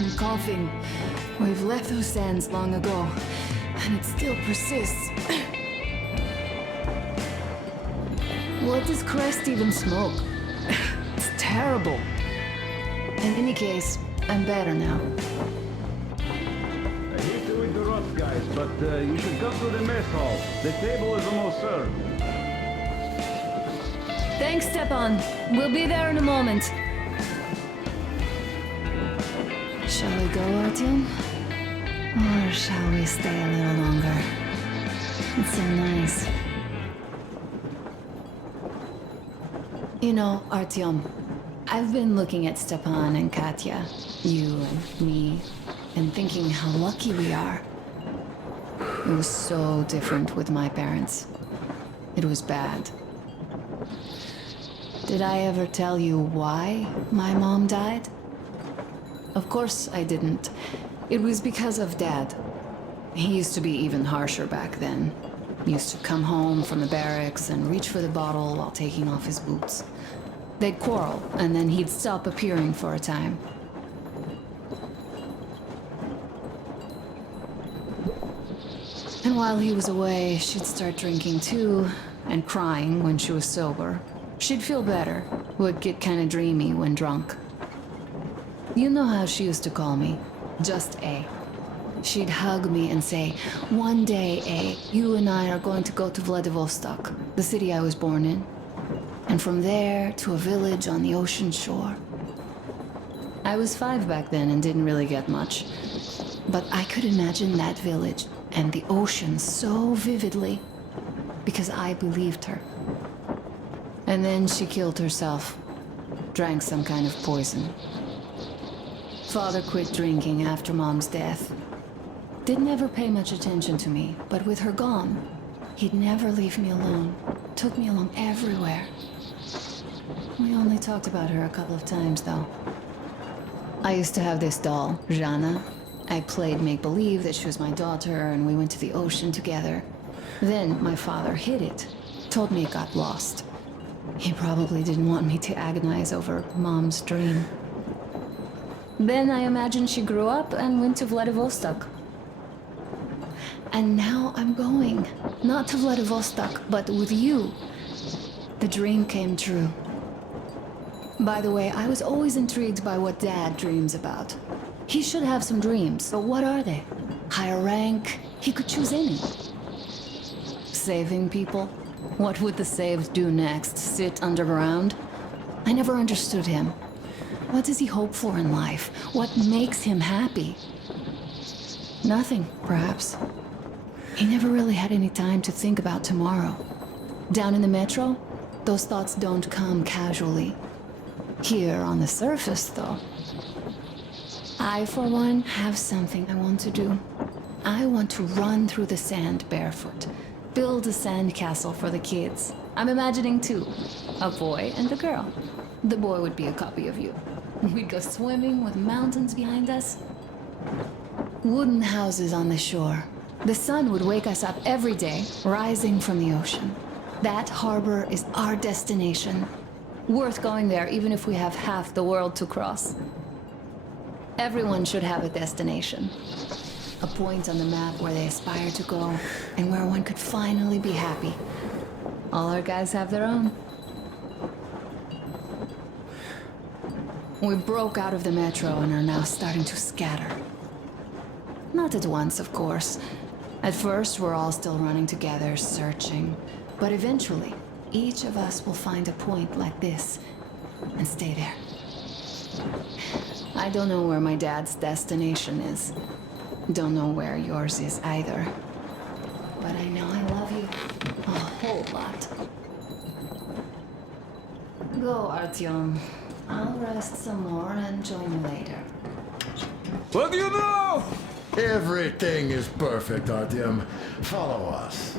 and coughing. We've left those sands long ago, and it still persists. What does Crest even smoke? It's terrible. In any case, I'm better now. I hate to interrupt, guys, but you should come to the mess hall. The table is almost served. Thanks, Stepan. We'll be there in a moment. Shall we go, Artyom? Or shall we stay a little longer? It's so nice. You know, Artyom, I've been looking at Stepan and Katya, you and me, and thinking how lucky we are. It was so different with my parents. It was bad. Did I ever tell you why my mom died? Of course I didn't. It was because of Dad. He used to be even harsher back then. He used to come home from the barracks and reach for the bottle while taking off his boots. They'd quarrel, and then he'd stop appearing for a time. And while he was away, she'd start drinking too, and crying when she was sober. She'd feel better, would get kinda dreamy when drunk. You know how she used to call me? Just A. She'd hug me and say, "One day, A, you and I are going to go to Vladivostok, the city I was born in. And from there to a village on the ocean shore." I was 5 back then and didn't really get much. But I could imagine that village and the ocean so vividly because I believed her. And then she killed herself, drank some kind of poison. Father quit drinking after Mom's death. Didn't ever pay much attention to me, but with her gone, he'd never leave me alone. Took me along everywhere. We only talked about her a couple of times, though. I used to have this doll, Jana. I played make-believe that she was my daughter, and we went to the ocean together. Then my father hid it, told me it got lost. He probably didn't want me to agonize over Mom's dream. Then I imagine she grew up and went to Vladivostok. And now I'm going. Not to Vladivostok, but with you. The dream came true. By the way, I was always intrigued by what Dad dreams about. He should have some dreams, but what are they? Higher rank? He could choose any. Saving people? What would the saved do next? Sit underground? I never understood him. What does he hope for in life? What makes him happy? Nothing, perhaps. He never really had any time to think about tomorrow. Down in the metro, those thoughts don't come casually. Here on the surface, though. I, for one, have something I want to do. I want to run through the sand barefoot. Build a sandcastle for the kids. I'm imagining two. A boy and a girl. The boy would be a copy of you. We'd go swimming with mountains behind us. Wooden houses on the shore. The sun would wake us up every day, rising from the ocean. That harbor is our destination. Worth going there even if we have half the world to cross. Everyone should have a destination. A point on the map where they aspire to go, and where one could finally be happy. All our guys have their own. We broke out of the metro and are now starting to scatter. Not at once, of course. At first, we're all still running together, searching. But eventually, each of us will find a point like this and stay there. I don't know where my dad's destination is. Don't know where yours is either. But I know I love you a whole lot. Go, Artyom. I'll rest some more and join you later. What do you know? Everything is perfect, Artyom. Follow us.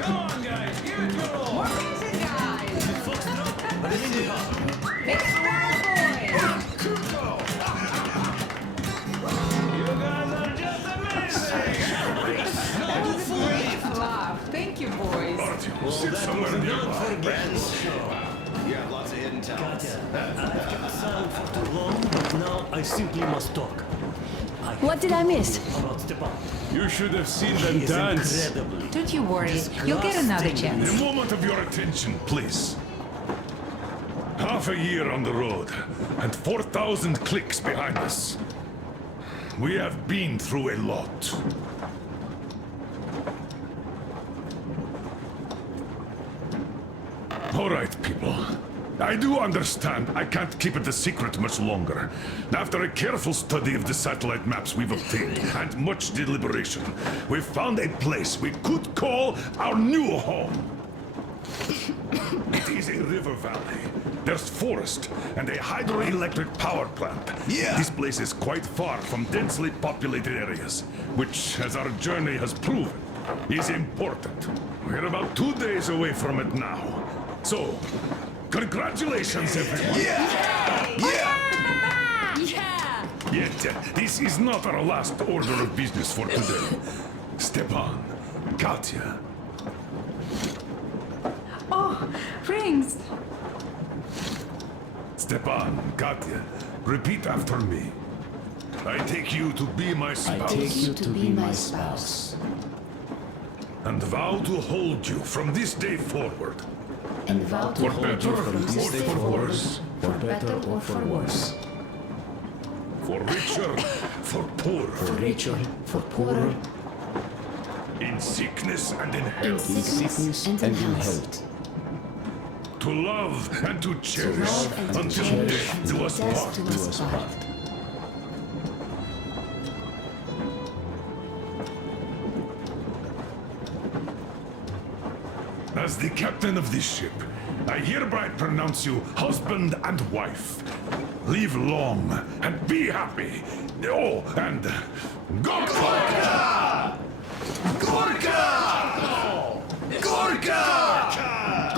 Come on, guys, give it your all. Thank you, boys. Sit somewhere nearby. You have lots of hidden talents. I've kept silent for too long, but now I simply must talk. What did I miss? About Stepan. You should have seen them He is dance. incredibly Don't you worry, you'll get another chance. A moment of your attention, please. Half a year on the road, and 4,000 clicks behind us. We have been through a lot. All right, people. I do understand I can't keep it a secret much longer. After a careful study of the satellite maps we've obtained, and much deliberation, we've found a place we could call our new home. It is a river valley. There's forest and a hydroelectric power plant. Yeah. This place is quite far from densely populated areas, which, as our journey has proven, is important. We're about 2 days away from it now. So, congratulations, everyone. Yet, this is not our last order of business for today. Stepan, Katya. Oh, rings! Stepan, Katya, repeat after me. I take you to be my spouse. I take you to be my spouse. And vow to hold you from this day forward. And vow to For hold better you from this or day for forward, worse. for better or for worse, For richer, for poorer. for richer, for poorer, In sickness and in in health. sickness and in health, To love and to to cherish love and to until cherish death until do us death part. do us part. As the captain of this ship, I hereby pronounce you husband and wife. Live long and be happy. Oh, and Gorka! Gorka! Gorka!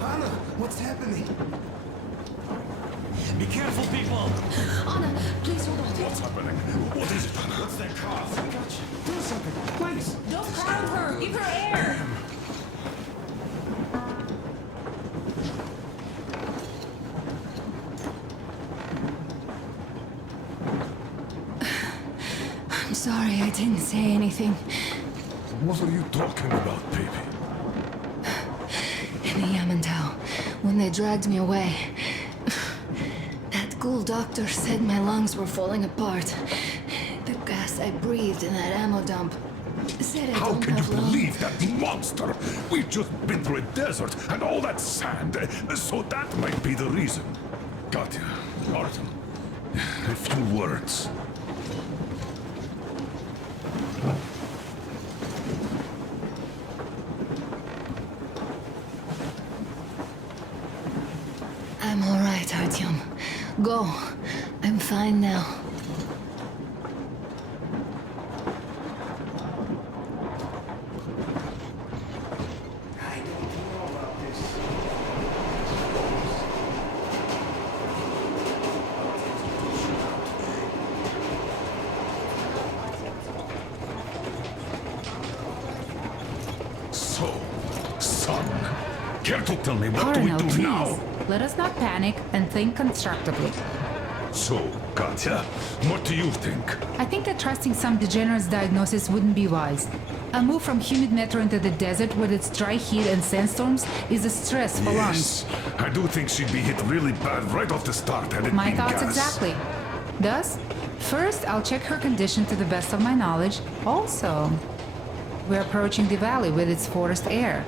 Anna, what's happening? Be careful, people! Anna, please hold on. What's happening? What is it? What's that cough? Do something, please. Don't crowd her! Give her air! I'm sorry I didn't say anything. What are you talking about, baby? In the Yamantau, when they dragged me away, that ghoul doctor said my lungs were falling apart. The gas I breathed in that ammo dump said I How don't can you have lungs. believe that monster? We've just been through a desert and all that sand, so that might be the reason. Katya, Artem, a few words. I'm all right, Artyom. Go. I'm fine now. I don't know about this. So, son, care to tell me what do we Arno, do please. now? Let us not panic and think constructively. So, Katya, what do you think? I think that trusting some degenerate's diagnosis wouldn't be wise. A move from humid metro into the desert with its dry heat and sandstorms is a stress for lungs. Yes, I do think she'd be hit really bad right off the start had it My been thoughts gas. exactly. Thus, first I'll check her condition to the best of my knowledge. Also, we're approaching the valley with its forest air.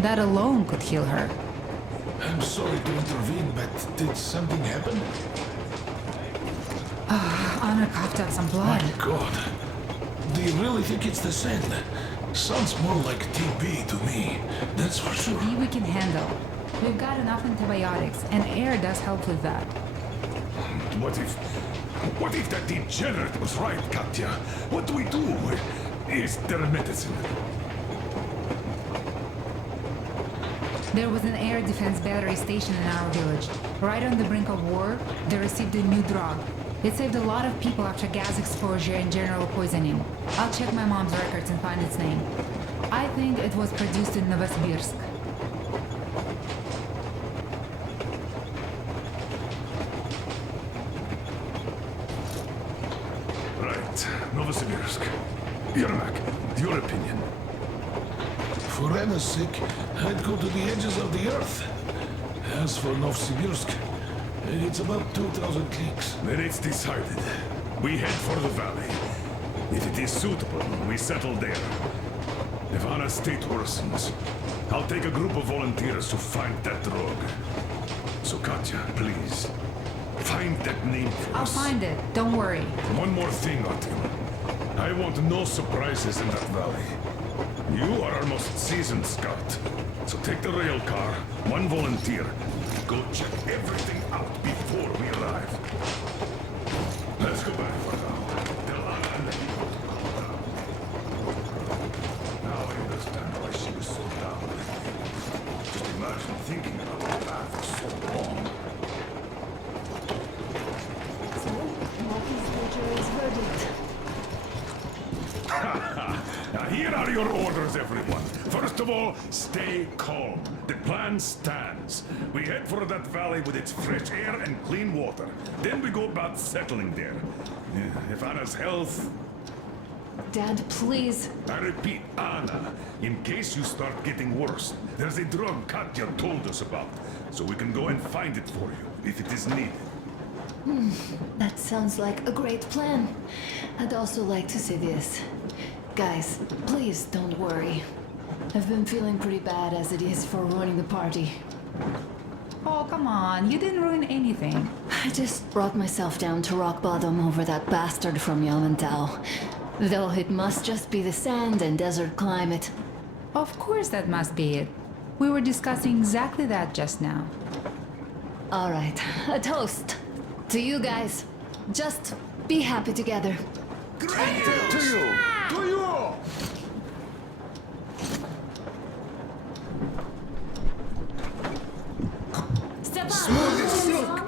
That alone could heal her. I'm sorry to intervene, but did something happen? Anna coughed up some blood. My God. Do you really think it's the sand? Sounds more like TB to me, that's for sure. TB we can handle. We've got enough antibiotics, and air does help with that. What if that degenerate was right, Katya? What do we do? Is there a medicine? There was an air defense battery station in our village. Right on the brink of war, they received a new drug. It saved a lot of people after gas exposure and general poisoning. I'll check my mom's records and find its name. I think it was produced in Novosibirsk. Right, Novosibirsk. Yermak, your opinion? For Anna's sake, I'd go to the edges of the earth. As for Novosibirsk, it's about 2,000 leagues. Then it's decided. We head for the valley. If it is suitable, we settle there. If Anna's state worsens, I'll take a group of volunteers to find that rogue. So Katya, please, find that name for I'll us. find it, don't worry. One more thing, Artyom. I want no surprises in that valley. You are our most seasoned scout. So take the rail car, one volunteer. Go check everything out before we arrive. Let's go back for now. Tell Anna and the people to calm down. Now I understand why she was so down with me. Just imagine thinking about the path for so long. So, what is the jury's verdict? Now here are your orders, everyone. First of all, stay calm. The plan stands. We head for that valley with its fresh air and clean water. Then we go about settling there. If Anna's health... Dad, please. I repeat, Anna, in case you start getting worse, there's a drug Katya told us about. So we can go and find it for you, if it is needed. That sounds like a great plan. I'd also like to say this. Guys, please don't worry. I've been feeling pretty bad as it is for ruining the party. Oh, come on, you didn't ruin anything. I just brought myself down to rock bottom over that bastard from Yelmental. Though it must just be the sand and desert climate. Of course that must be it. We were discussing exactly that just now. All right, a toast. To you guys. Just be happy together. Great to you! To you all! Step Smooth as silk!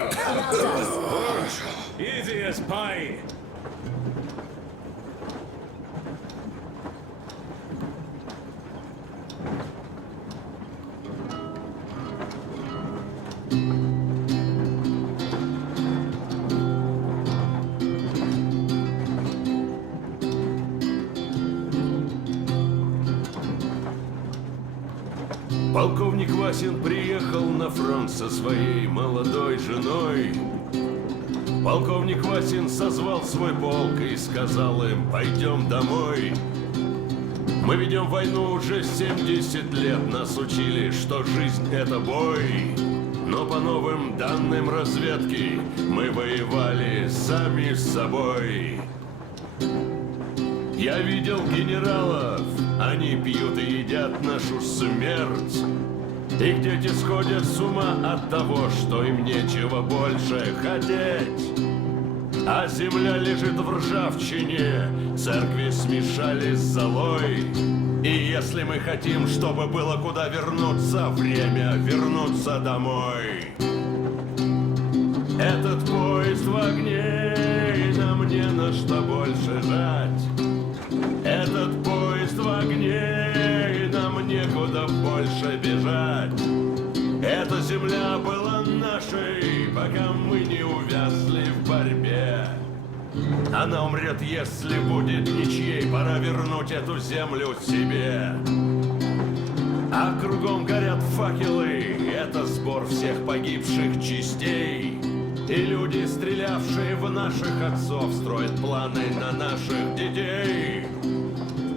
Easy as pie. Полковник Васин приехал на фронт со своей молодой женой. Полковник Васин созвал свой полк и сказал им: пойдем домой. Мы ведем войну уже 70 лет, нас учили, что жизнь это бой. Но по новым данным разведки мы воевали сами с собой. Я видел генералов, они пьют и едят нашу смерть. Их дети сходят с ума от того, что им нечего больше хотеть. А земля лежит в ржавчине, церкви смешались с золой. И если мы хотим, чтобы было куда вернуться, время вернуться домой. Этот поезд в огне, и нам не на что больше жать. Этот поезд в огне, и нам некуда больше бежать. Эта земля была нашей, пока мы не увязли в борьбе. Она умрет, если будет ничьей, пора вернуть эту землю себе. А кругом горят факелы, это сбор всех погибших частей. И люди, стрелявшие в наших отцов, строят планы на наших детей.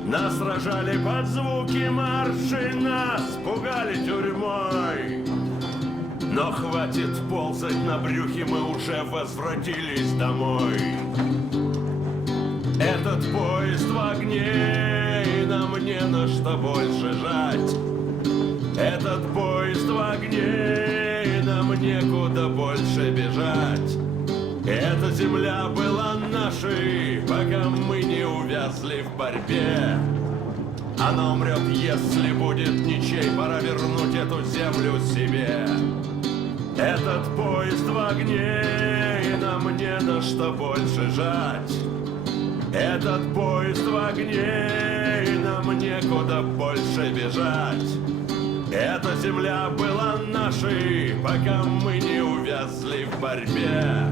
Нас сражали под звуки маршей, нас пугали тюрьмой. Но хватит ползать на брюхе, мы уже возвратились домой. Этот поезд в огне, и нам не на что больше жать. Этот поезд в огне, и нам некуда больше бежать. Эта земля была нашей, пока мы не увязли в борьбе. Она умрет, если будет ничей, пора вернуть эту землю себе. Этот поезд в огне, и нам не на что больше жать. Этот поезд в огне, и нам некуда больше бежать. Эта земля была нашей, пока мы не увязли в борьбе.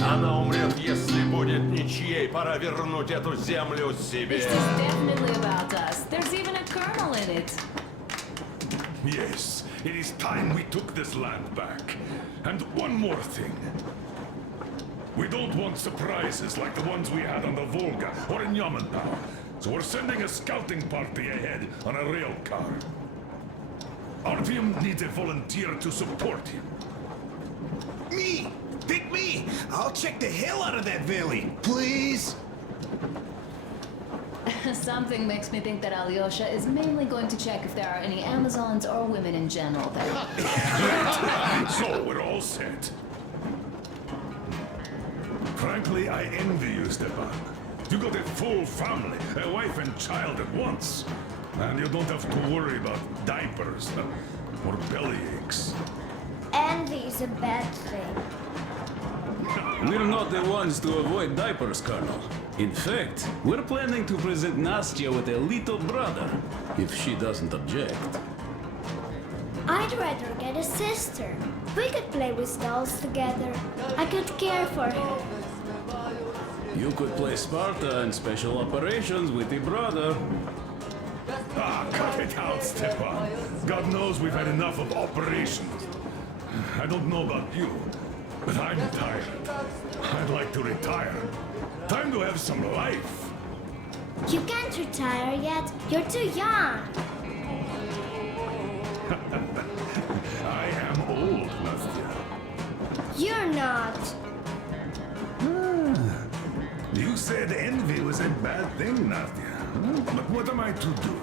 Она умрет, если будет ничьей, пора вернуть эту землю себе. This is definitely about us. There's even a kernel in it. Yes, it is time we took this land back. And one more thing. We don't want surprises like the ones we had on the Volga or in Yamantau. So we're sending a scouting party ahead on a rail car. Artyom needs a volunteer to support him. Me! Pick me! I'll check the hell out of that valley, please! Something makes me think that Alyosha is mainly going to check if there are any Amazons or women in general there. So we're all set. Frankly, I envy you, Stepan. You got a full family, a wife and child at once. And you don't have to worry about diapers or belly aches. Envy is a bad thing. We're not the ones to avoid diapers, Colonel. In fact, we're planning to present Nastya with a little brother, if she doesn't object. I'd rather get a sister. We could play with dolls together. I could care for her. You could play Sparta and special operations with your brother. Ah, cut it out, Stepan. God knows we've had enough of operations. I don't know about you, but I'm tired. I'd like to retire. Time to have some life. You can't retire yet. You're too young. I am old, Nastya. You're not. You said envy was a bad thing, Nastya. But what am I to do?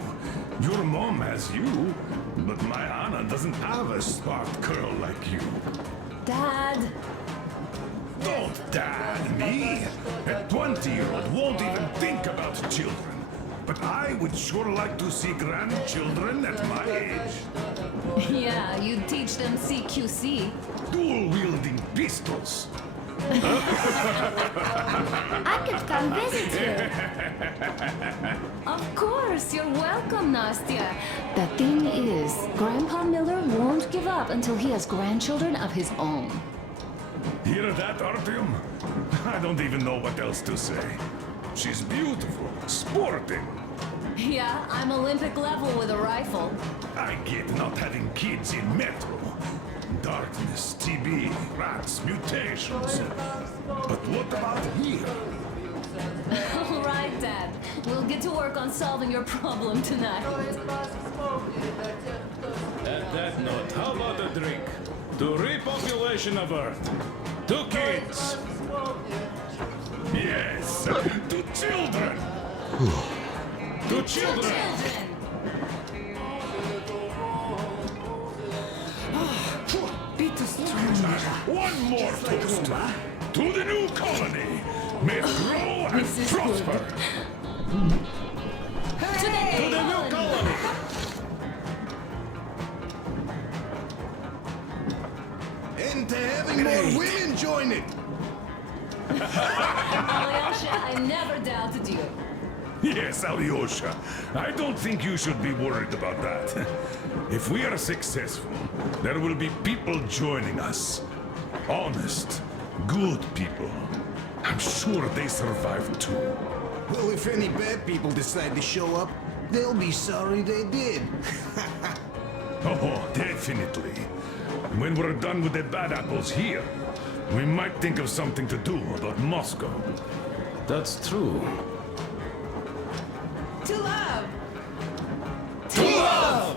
Your mom has you, but my Anna doesn't have a smart girl like you. Dad! Don't dad me! A 20-year-old won't even think about children. But I would sure like to see grandchildren at my age. Yeah, you teach them CQC. Dual-wielding pistols. I could come visit you. Of course, you're welcome, Nastya. The thing is, Grandpa Miller won't give up until he has grandchildren of his own. Hear that, Artyom? I don't even know what else to say. She's beautiful, sporting. Yeah, I'm Olympic level with a rifle. I get not having kids in Metro. Darkness, TB, rats, mutations. But what about here? All right, Dad. We'll get to work on solving your problem tonight. At that note, how about a drink? To repopulation of Earth. To kids. Yes, to children. To children. Beat the stranger. One more toast. To the new colony. May it grow and prosper. To the new colony! And to having more women join it. Alyosha, I never doubted you. Yes, Alyosha. I don't think you should be worried about that. If we are successful, there will be people joining us. Honest, good people. I'm sure they survive too. Well, if any bad people decide to show up, they'll be sorry they did. Oh, definitely. When we're done with the bad apples here, we might think of something to do about Moscow. That's true. To love! To love!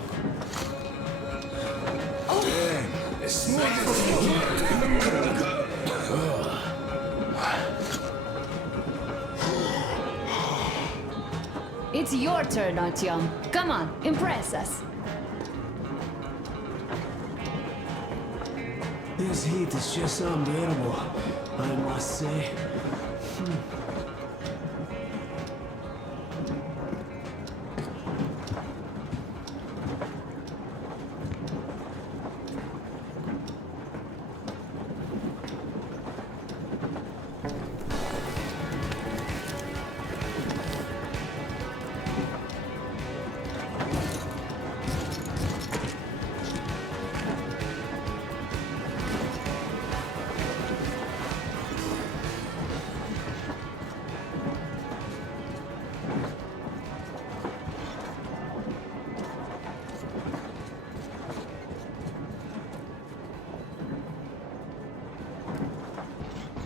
It's your turn, Artyom. Come on, impress us. This heat is just unbearable, I must say.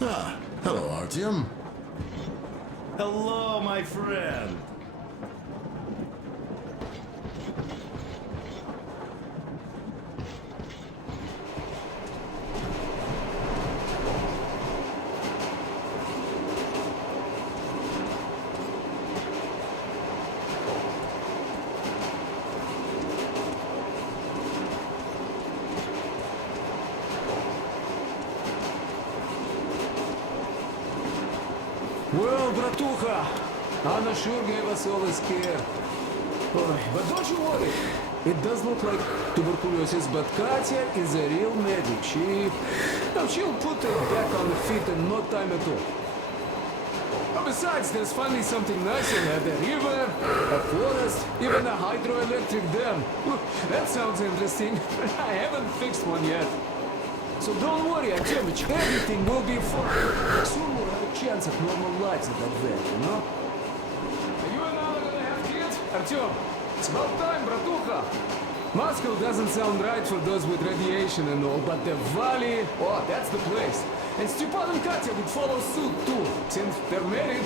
Ah, hello, Artyom. Hello, my friend. Well, bratucha, Anna sure gave us all a scare. But don't you worry, it does look like tuberculosis, but Katya is a real medic. She'll put her back on the feet in no time at all. Besides, there's finally something nice in there. A river, a forest, even a hydroelectric dam. That sounds interesting. I haven't fixed one yet. So don't worry, Artyomich, everything will be fine. Soon we'll have a chance at normal lives at that valley, you know? Are you and Anna gonna have kids? Artyom, it's about time, bratucha. Moscow doesn't sound right for those with radiation and all, but the valley, oh, that's the place. And Stepan and Katya would follow suit too, since they're married.